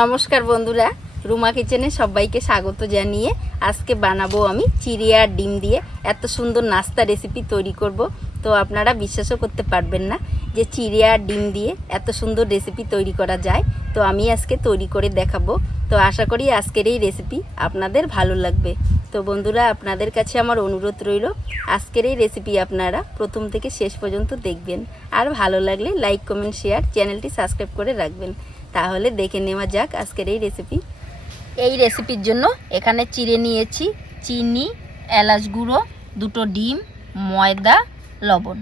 নমস্কার বন্ধুরা, রুমা কিচেনে সবাইকে স্বাগত জানিয়ে আজকে বানাবো আমি চিড়ে আর ডিম দিয়ে এত সুন্দর নাস্তা রেসিপি তৈরি করব। তো আপনারা বিশ্বাসও করতে পারবেন না যে চিড়ে আর ডিম দিয়ে এত সুন্দর রেসিপি তৈরি করা যায়। তো আমি আজকে তৈরি করে দেখাবো। তো আশা করি আজকের এই রেসিপি আপনাদের ভালো লাগবে। তো বন্ধুরা, আপনাদের কাছে আমার অনুরোধ রইল আজকের এই রেসিপি আপনারা প্রথম থেকে শেষ পর্যন্ত দেখবেন, আর ভালো লাগলে লাইক কমেন্ট শেয়ার চ্যানেলটি সাবস্ক্রাইব করে রাখবেন। তাহলে দেখে নেওয়া যাক আজকের এই রেসিপি। এই রেসিপির জন্য এখানে চিড়ে নিয়েছি, চিনি, এলাচ গুঁড়ো, দুটো ডিম, ময়দা, লবণ।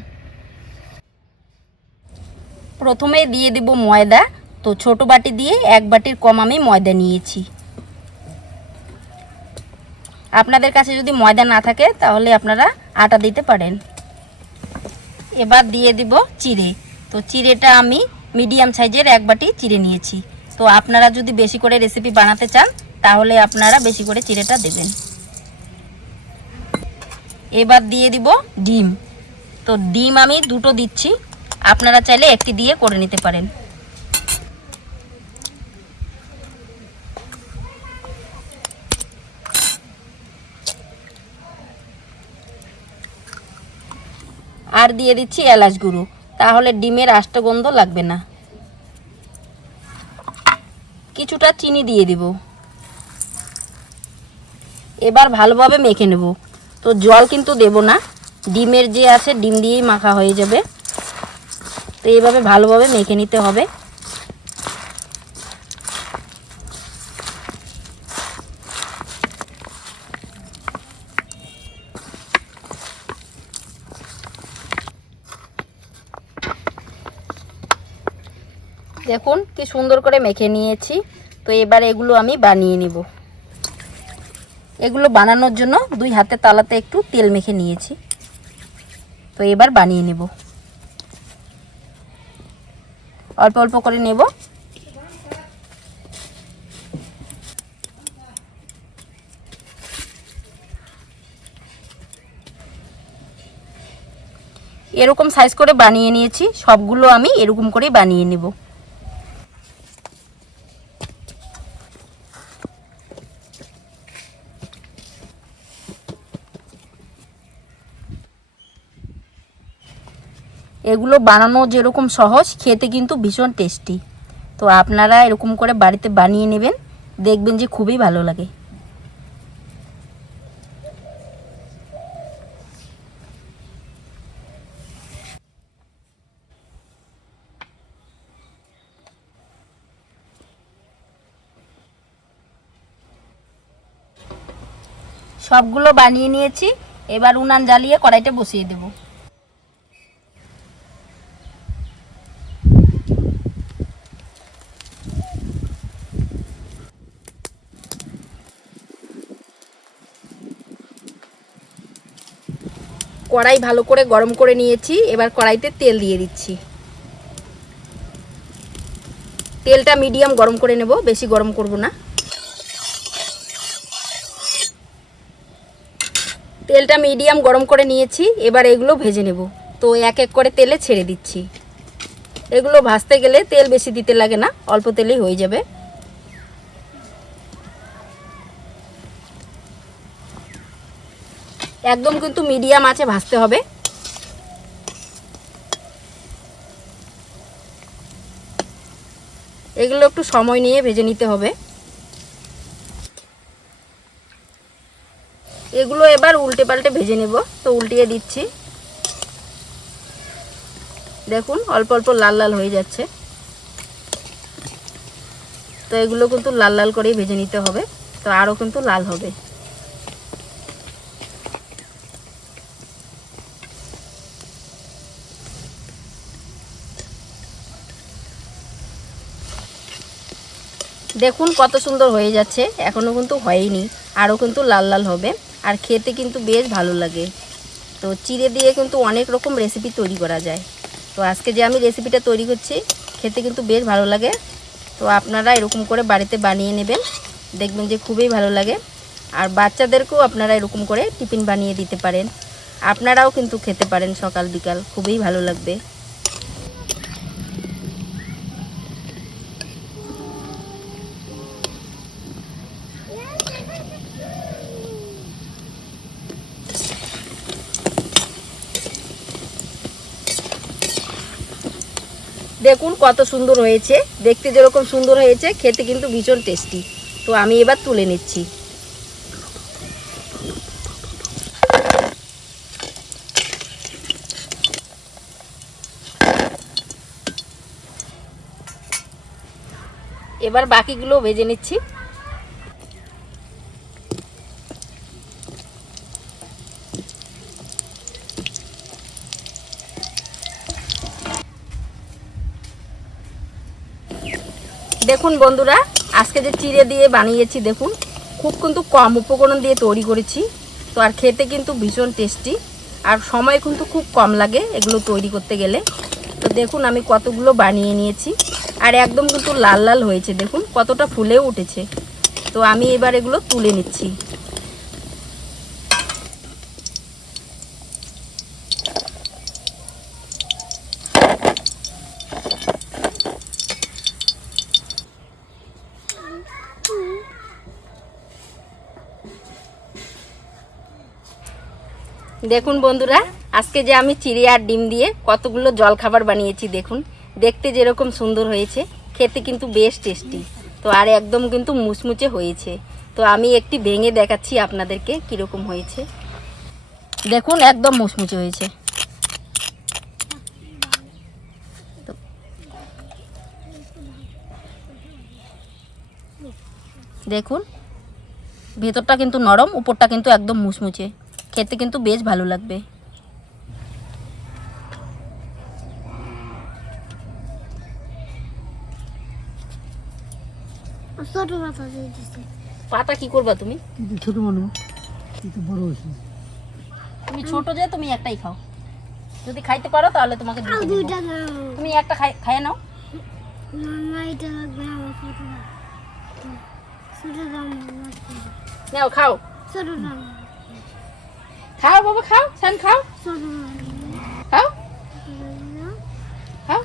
প্রথমে দিয়ে দেব ময়দা। তো ছোট বাটি দিয়ে এক বাটির কম আমি ময়দা নিয়েছি। আপনাদের কাছে যদি ময়দা না থাকে তাহলে আপনারা আটা দিতে পারেন। এবার দিয়ে দিব চিড়ে। তো চিড়েটা আমি মিডিয়াম সাইজের এক বাটি চিড়ে নিয়েছি। তো আপনারা যদি বেশি করে রেসিপি বানাতে চান তাহলে আপনারা বেশি করে চিড়েটা দেবেন। এবার দিয়ে দিব ডিম। তো ডিম আমি দুটো দিচ্ছি, আপনারা চাইলে একটি দিয়ে করে নিতে পারেন। আর দিয়ে দিচ্ছি এলাচ গুঁড়ো, তাহলে ডিমের আষ্ট গন্ধ লাগবে না। কিছুটা চিনি দিয়ে দিব। এবার ভালোভাবে মেখে নেব। তো জল কিন্তু দেব না, ডিমের যে আছে ডিম দিয়েই মাখা হয়ে যাবে। তো এইভাবে ভালোভাবে মেখে নিতে হবে। দেখুন কি সুন্দর করে মেখে নিয়েছি। তো এবার এগুলো আমি বানিয়ে নিব। এগুলো বানানোর জন্য দুই হাতের তালাতে একটু তেল মেখে নিয়েছি। তো এবার বানিয়ে নেব, অল্প অল্প করে নেব। এরকম সাইজ করে বানিয়ে নিয়েছি, সবগুলো আমি এরকম করে বানিয়ে নেব। এগুলো বানানো যেরকম সহজ, খেতে কিন্তু ভীষণ টেস্টি। তো আপনারা এরকম করে বাড়িতে বানিয়ে নেবেন, দেখবেন যে খুবই ভালো লাগে। সবগুলো বানিয়ে নিয়েছি। এবার উনান জ্বালিয়ে কড়াইতে বসিয়ে দেব। কড়াই ভালো করে গরম করে নিয়েছি। এবার কড়াইতে তেল দিয়ে দিচ্ছি। তেলটা মিডিয়াম গরম করে নেব, বেশি গরম করব না। তেলটা মিডিয়াম গরম করে নিয়েছি। এবার এগুলো ভেজে নেব। তো এক এক করে তেলে ছেড়ে দিচ্ছি। এগুলো ভাজতে গেলে তেল বেশি দিতে লাগে না, অল্প তেলেই হয়ে যাবে। একদম কিন্তু মিডিয়াম আঁচে ভাজতে হবে। এগুলো একটু সময় নিয়ে ভেজে নিতে হবে। এগুলো এবার উল্টে পাল্টে ভেজে নেব। তো উল্টিয়ে দিচ্ছি। দেখুন অল্প অল্প লাল লাল হয়ে যাচ্ছে। তো এগুলো কিন্তু লাল লাল করেই ভেজে নিতে হবে। তো আরও কিন্তু লাল হবে। দেখুন কত সুন্দর হয়ে যাচ্ছে, এখনও কিন্তু হয়নি, আরও কিন্তু লাল লাল হবে। আর খেতে কিন্তু বেশ ভালো লাগে। তো চিড়ে দিয়ে কিন্তু অনেক রকম রেসিপি তৈরি করা যায়। তো আজকে যে আমি রেসিপিটা তৈরি করছি খেতে কিন্তু বেশ ভালো লাগে। তো আপনারা এরকম করে বাড়িতে বানিয়ে নেবেন, দেখবেন যে খুবই ভালো লাগে। আর বাচ্চাদেরকেও আপনারা এরকম করে টিফিন বানিয়ে দিতে পারেন। আপনারাও কিন্তু খেতে পারেন সকাল বিকাল, খুবই ভালো লাগবে। দেখুন কত সুন্দর হয়েছে, দেখতে যেরকম সুন্দর হয়েছে খেতে কিন্তু ভীষণ টেস্টি। তো আমি এবার তুলে নিচ্ছি। এবার বাকিগুলো ভেজে নিচ্ছি। দেখুন বন্ধুরা, আজকে যে চিড়ে দিয়ে বানিয়েছি দেখুন, খুব কিন্তু কম উপকরণ দিয়ে তৈরি করেছি। তো আর খেতে কিন্তু ভীষণ টেস্টি, আর সময় কিন্তু খুব কম লাগে এগুলো তৈরি করতে গেলে। তো দেখুন আমি কতগুলো বানিয়ে নিয়েছি, আর একদম কিন্তু লাল লাল হয়েছে, দেখুন কতটা ফুলেও উঠেছে। তো আমি এবার এগুলো তুলে নিচ্ছি। দেখুন বন্ধুরা, আজকে যে আমি চিড়ে আর ডিম দিয়ে কতগুলো জলখাবার বানিয়েছি, দেখুন দেখতে যেরকম সুন্দর হয়েছে, খেতে কিন্তু বেশ টেস্টি। তো আর একদম কিন্তু মুচমুচে হয়েছে। তো আমি একটি ভেঙে দেখাচ্ছি আপনাদেরকে কীরকম হয়েছে। দেখুন একদম মুচমুচে হয়েছে। দেখুন ভেতরটা কিন্তু নরম, উপরটা কিন্তু একদম মুচমুচে, খেতে কিন্তু বেশ ভালো লাগবে। পাতা কি করবা তুমি? ছোট মানুষ বড় হয়েছে। তুমি ছোট যে তুমি একটাই খাও, যদি খাইতে পারো তাহলে তোমাকে তুমি একটা খাইয়ে নাও। নাও খাও, খাও বাবা খাও, সান খাও, খাও খাও।